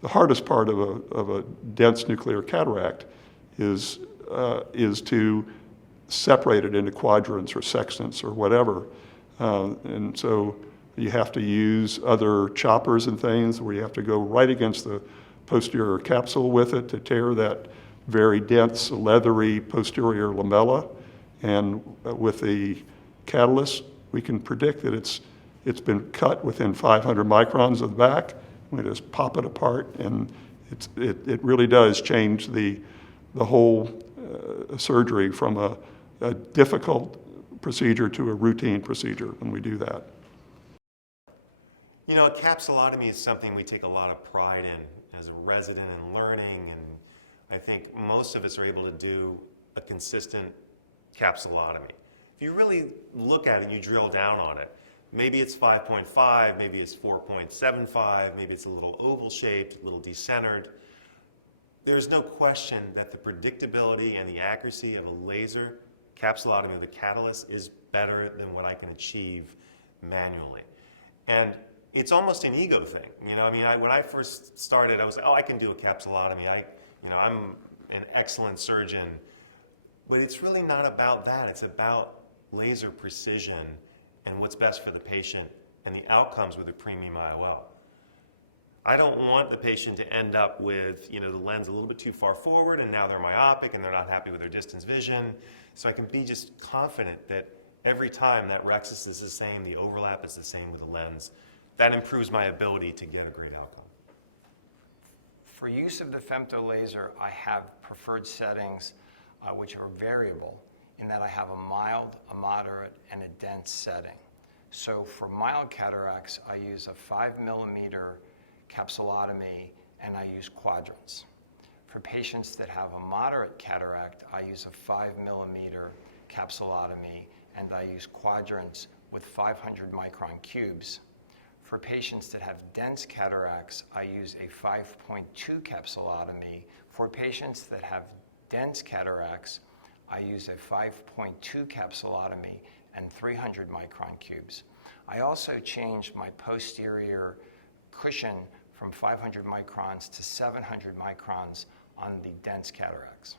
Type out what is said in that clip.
the hardest part of a dense nuclear cataract is to separate it into quadrants or sextants or whatever. And so you have to use other choppers and things where you have to go right against the posterior capsule with it to tear that very dense, leathery posterior lamella. And with the catalyst, we can predict that it's been cut within 500 microns of the back. We just pop it apart, and it really does change the whole surgery from a difficult procedure to a routine procedure when we do that. You know, capsulotomy is something we take a lot of pride in as a resident in learning, and I think most of us are able to do a consistent capsulotomy. If you really look at it and you drill down on it, maybe it's 5.5, maybe it's 4.75, maybe it's a little oval shaped, a little decentered. There's no question that the predictability and the accuracy of a laser capsulotomy of the catalyst is better than what I can achieve manually. And it's almost an ego thing. You know, I mean, when I first started, I was like, oh, I can do a capsulotomy. I'm an excellent surgeon. But it's really not about that. It's about laser precision and what's best for the patient and the outcomes with a premium IOL. I don't want the patient to end up with, the lens a little bit too far forward and now they're myopic and they're not happy with their distance vision. So I can be just confident that every time that rhexis is the same, the overlap is the same with the lens. That improves my ability to get a great outcome. For use of the femto laser, I have preferred settings which are variable in that I have a mild, a moderate, and a dense setting. So for mild cataracts, I use a 5mm capsulotomy and I use quadrants. For patients that have a moderate cataract, I use a 5mm capsulotomy and I use quadrants with 500 micron cubes. For patients that have dense cataracts, I use a 5.2 capsulotomy. For patients that have dense cataracts, I use a 5.2 capsulotomy and 300 micron cubes. I also changed my posterior cushion from 500 microns to 700 microns on the dense cataracts.